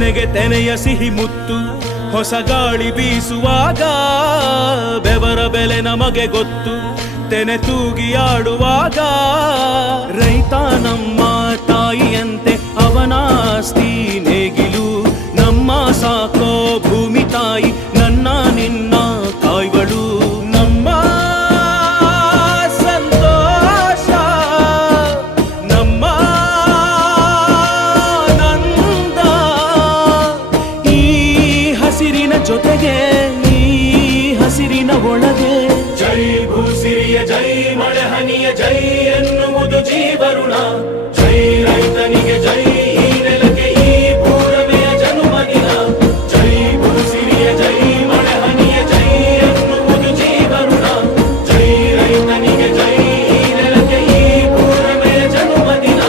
ತೆನೆಗೆ ತೆನೆಯ ಸಿಹಿ ಮುತ್ತು ಹೊಸ ಗಾಳಿ ಬೀಸುವಾಗ ಬೆವರ ಬೆಲೆ ನಮಗೆ ಗೊತ್ತು ತೆನೆ ತೂಗಿ ಆಡುವಾಗ ರೈತ ನಮ್ಮ ತಾಯಿಯಂತೆ ಅವನಾಸ್ತಿ ನೇಗಿಲು ನಮ್ಮ ಸಾಕೋ ಭೂಮಿ ತಾಯಿ ನನ್ನ ನಿನ್ನ ಕಾಯ್ಗಳು ನಮ್ಮ ಸಂತೋಷ ನಮ್ಮ ನಂದ ಈ ಹಸಿರಿನ ಜೊತೆಗೆ ಈ ಹಸಿರಿನ ಒಳಗೆ ಜೈ ಭೂಸಿರಿಯ ಜೈ ಮಳೆ ಹನಿಯ ಜೈ ಎನ್ನುವುದು ಜೀವರುಣ ಜೈ ರೈತನಿಗೆ ಜೈ ಈ ನೆಲಕ್ಕೆ ಈ ಪೂರಮೆಯ ಜನುಮದಿನ ಜೈ ಭೂಸಿರಿಯ ಜೈ ಮಳೆ ಹನಿಯ ಜೈ ಎನ್ನುವುದು ಜೀವರುಣ ಜೈ ರೈತನಿಗೆ ಜೈ ಈ ನೆಲಕ್ಕೆ ಈ ಪೂರಮೆಯ ಜನುಮದಿನ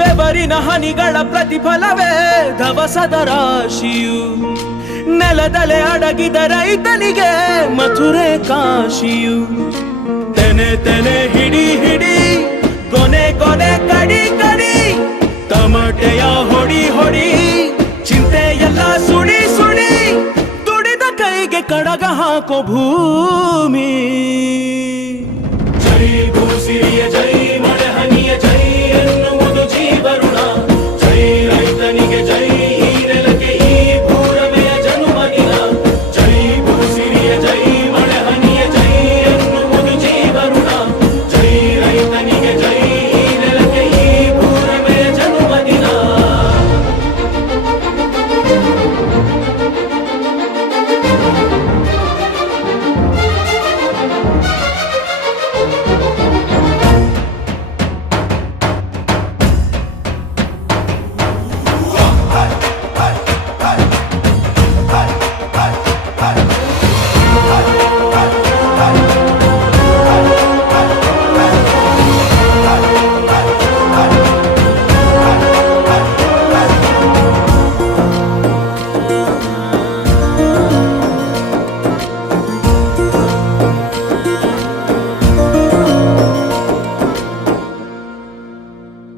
ಬೆವರಿನ ಹನಿಗಳ ಪ್ರತಿಫಲವೇ ಧವಸದ ರಾಶಿಯು ನೆಲದಲೆ ಅಡಗಿದ ರೈತನಿಗೆ ಮಥುರೆ ಕಾಶಿಯು ತೆನೆ ತೆನೆ ಹಿಡಿ ಹಿಡಿ ಕೊನೆ ಕೊನೆ ಕಡಿ ಕಡಿ ತಮಟೆಯ ಹೊಡಿ ಹೊಡಿ ಚಿಂತೆಯೆಲ್ಲ ಸುಡಿ ಸುಡಿ ದುಡಿದ ಕೈಗೆ ಕಡಗ ಹಾಕೋ ಭೂಮಿ